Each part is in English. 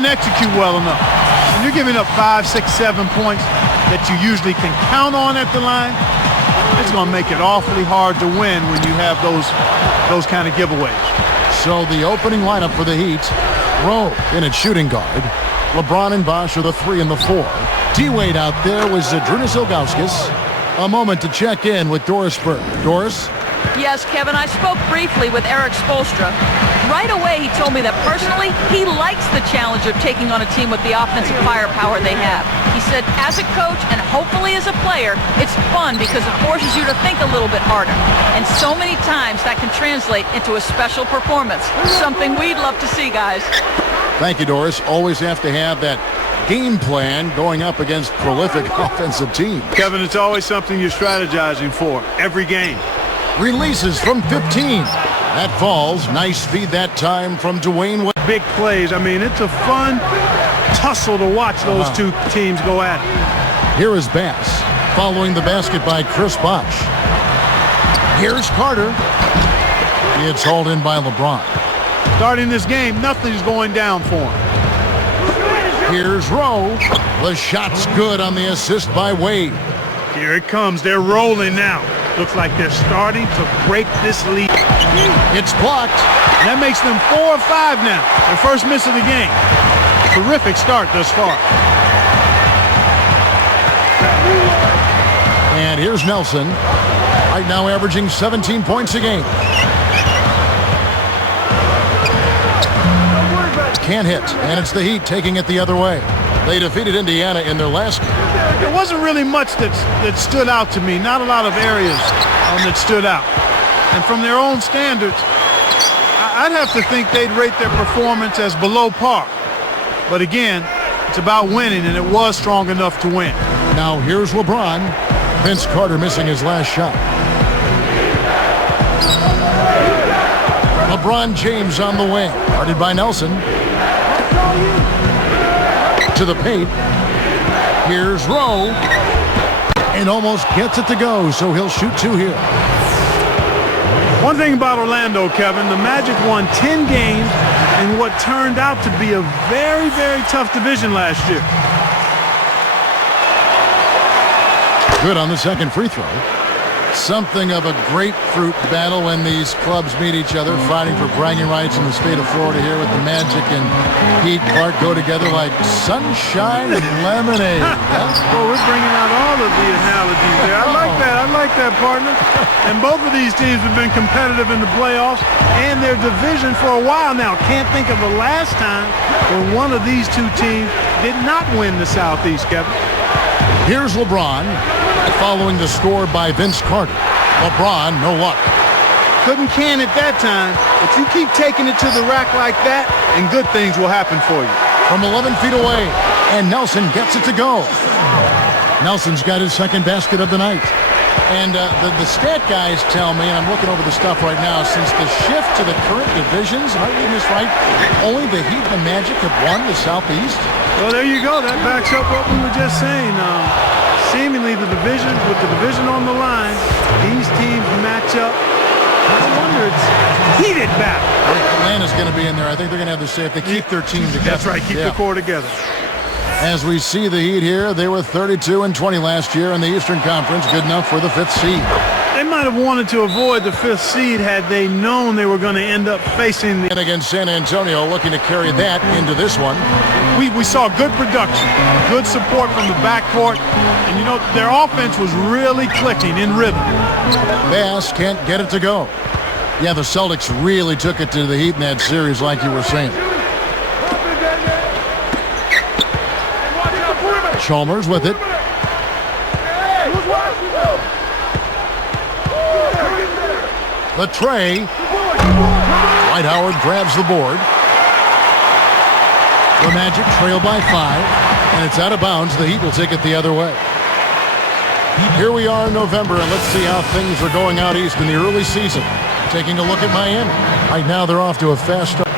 and execute well enough. When you're giving up 5, 6, 7 points that you usually can count on at the line, it's going to make it awfully hard to win when you have those kind of giveaways. So the opening lineup for the Heat: Rowe in at shooting guard. LeBron and Bosh are the 3 and the 4. D-Wade out there was Zydrunas Ilgauskas. A moment to check in with Doris Burke. Doris? Yes, Kevin, I spoke briefly with Eric Spoelstra. Right away, he told me that personally, he likes the challenge of taking on a team with the offensive firepower they have. He said, as a coach and hopefully as a player, it's fun because it forces you to think a little bit harder. And so many times that can translate into a special performance. Something we'd love to see, guys. Thank you, Doris. Always have to have that game plan going up against prolific offensive teams. Kevin, it's always something you're strategizing for every game. Releases from 15. That falls. Nice feed that time from Dwayne Wade. Big plays. I mean, it's a fun tussle to watch those two teams go at it. Here is Bass following the basket by Chris Bosh. Here's Carter. It's hauled in by LeBron. Starting this game, nothing's going down for him. Here's Rowe. The shot's good on the assist by Wade. Here it comes. They're rolling now. Looks like they're starting to break this lead. It's blocked. And that makes them 4 or 5 now. Their first miss of the game. Terrific start thus far. And here's Nelson. Right now averaging 17 points a game. Can't hit. And it's the Heat taking it the other way. They defeated Indiana in their last game. There wasn't really much that stood out to me. Not a lot of areas that stood out. And from their own standards, I'd have to think they'd rate their performance as below par. But again, it's about winning, and it was strong enough to win. Now here's LeBron. Vince Carter missing his last shot. LeBron James on the wing. Guarded by Nelson. To the paint. Here's Rowe. And almost gets it to go, so he'll shoot 2 here. One thing about Orlando, Kevin, the Magic won 10 games in what turned out to be a very, very tough division last year. Good on the second free throw. Something of a grapefruit battle when these clubs meet each other, fighting for bragging rights in the state of Florida here with the Magic and Heat Park go together like sunshine and lemonade. Well, we're bringing out all of the analogies there. I like that. I like that, partner. And both of these teams have been competitive in the playoffs and their division for a while now. Can't think of the last time when one of these two teams did not win the Southeast, Kevin. Here's LeBron. Following the score by Vince Carter. LeBron, no luck. Couldn't can it that time, but you keep taking it to the rack like that, and good things will happen for you. From 11 feet away, and Nelson gets it to go. Nelson's got his second basket of the night. And the stat guys tell me, and I'm looking over the stuff right now, since the shift to the current divisions, am I reading this right? Only the Heat and the Magic have won the Southeast? Well, there you go. That backs up what we were just saying. Seemingly with the division on the line, these teams match up. I wonder, it's heated battle. Atlanta's going to be in there. I think they're going to have to say if they keep their team together. That's right, keep the core together. As we see the Heat here, they were 32-20 last year in the Eastern Conference, good enough for the 5th seed. They might have wanted to avoid the 5th seed had they known they were going to end up facing the... And against San Antonio, looking to carry that into this one. We saw good production, good support from the backcourt, and you know, their offense was really clicking in rhythm. Bass can't get it to go. Yeah, the Celtics really took it to the Heat in that series, like you were saying. Chalmers with it. The tray. Dwight Howard grabs the board. The Magic trail by 5, and it's out of bounds. The Heat will take it the other way. Here we are in November, and let's see how things are going out east in the early season. Taking a look at Miami. Right now, they're off to a fast start.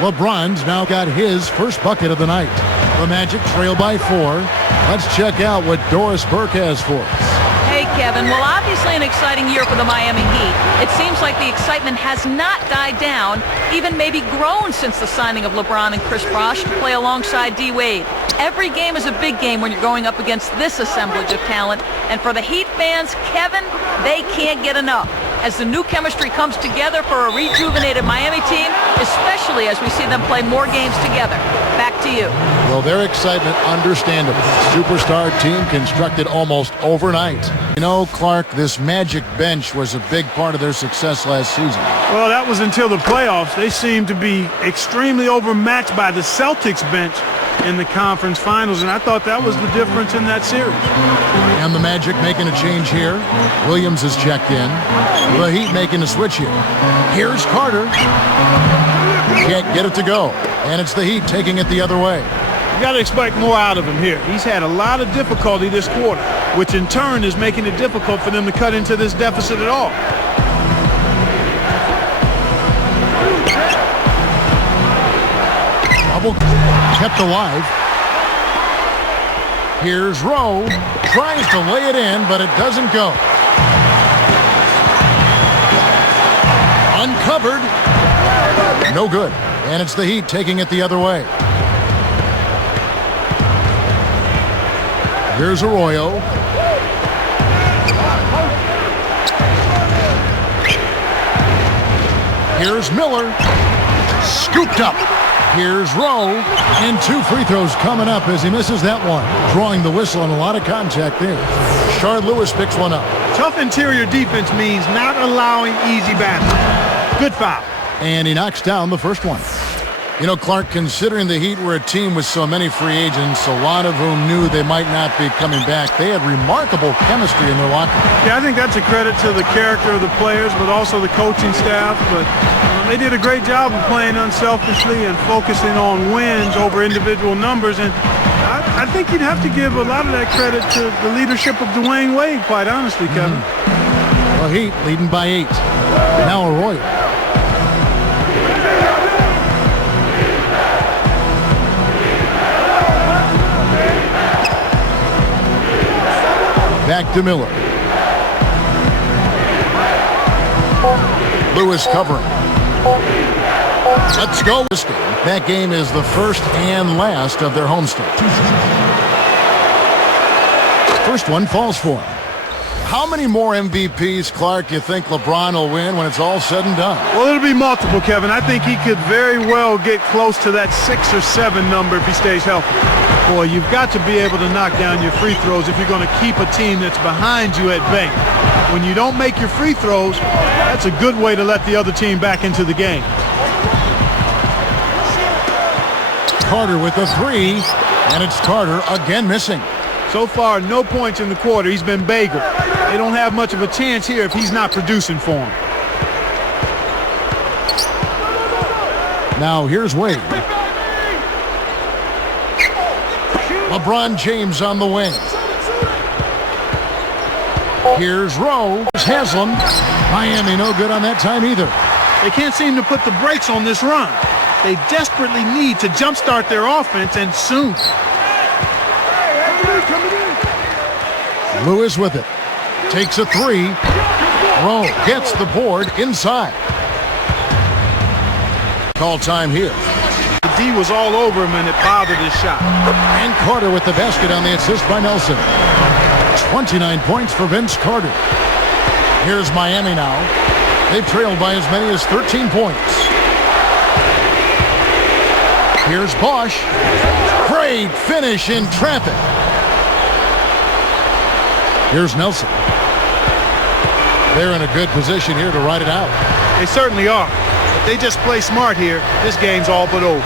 LeBron's now got his first bucket of the night. The Magic trail by 4. Let's check out what Doris Burke has for us. Hey, Kevin. Well, obviously an exciting year for the Miami Heat. It seems like the excitement has not died down, even maybe grown since the signing of LeBron and Chris Bosh to play alongside D. Wade. Every game is a big game when you're going up against this assemblage of talent. And for the Heat fans, Kevin, they can't get enough as the new chemistry comes together for a rejuvenated Miami team, especially as we see them play more games together. Back to you. Well, their excitement, understandable. Superstar team constructed almost overnight. You know, Clark, this Magic bench was a big part of their success last season. Well, that was until the playoffs. They seemed to be extremely overmatched by the Celtics bench in the conference finals, and I thought that was the difference in that series. And the Magic making a change here. Williams has checked in. The Heat making a switch here. Here's Carter. Can't get it to go. And it's the Heat taking it the other way. You got to expect more out of him here. He's had a lot of difficulty this quarter, which in turn is making it difficult for them to cut into this deficit at all. Kept alive. Here's Rowe. Tries to lay it in, but it doesn't go. Uncovered. No good. And it's the Heat taking it the other way. Here's Arroyo. Here's Miller. Scooped up. Here's Rowe, and 2 free throws coming up as he misses that one. Drawing the whistle and a lot of contact there. Shard Lewis picks one up. Tough interior defense means not allowing easy baskets. Good foul. And he knocks down the first one. You know, Clark, considering the Heat were a team with so many free agents, a lot of whom knew they might not be coming back, they had remarkable chemistry in their locker room. Yeah, I think that's a credit to the character of the players, but also the coaching staff. But they did a great job of playing unselfishly and focusing on wins over individual numbers. And I think you'd have to give a lot of that credit to the leadership of Dwayne Wade, quite honestly, Kevin. Well, Heat leading by 8. Now Arroyo. Back to Miller. Lewis covering. Let's go. That game is the first and last of their homestand. First one falls for him. How many more MVPs, Clark, you think LeBron will win when it's all said and done? Well, it'll be multiple, Kevin. I think he could very well get close to that 6 or 7 number if he stays healthy. Boy, you've got to be able to knock down your free throws if you're going to keep a team that's behind you at bay. When you don't make your free throws, that's a good way to let the other team back into the game. Carter with a 3, and it's Carter again missing. So far, no points in the quarter. He's been bagel. They don't have much of a chance here if he's not producing for them. Now here's Wade. LeBron James on the wing. Here's Rowe. Haslam. Miami no good on that time either. They can't seem to put the brakes on this run. They desperately need to jumpstart their offense, and soon. Lewis with it. Takes a 3. Rowe gets the board inside. Call time here. The D was all over him, and it bothered his shot. And Carter with the basket on the assist by Nelson. 29 points for Vince Carter. Here's Miami now. They've trailed by as many as 13 points. Here's Bosh. Great finish in traffic. Here's Nelson. They're in a good position here to ride it out. They certainly are. If they just play smart here, this game's all but over.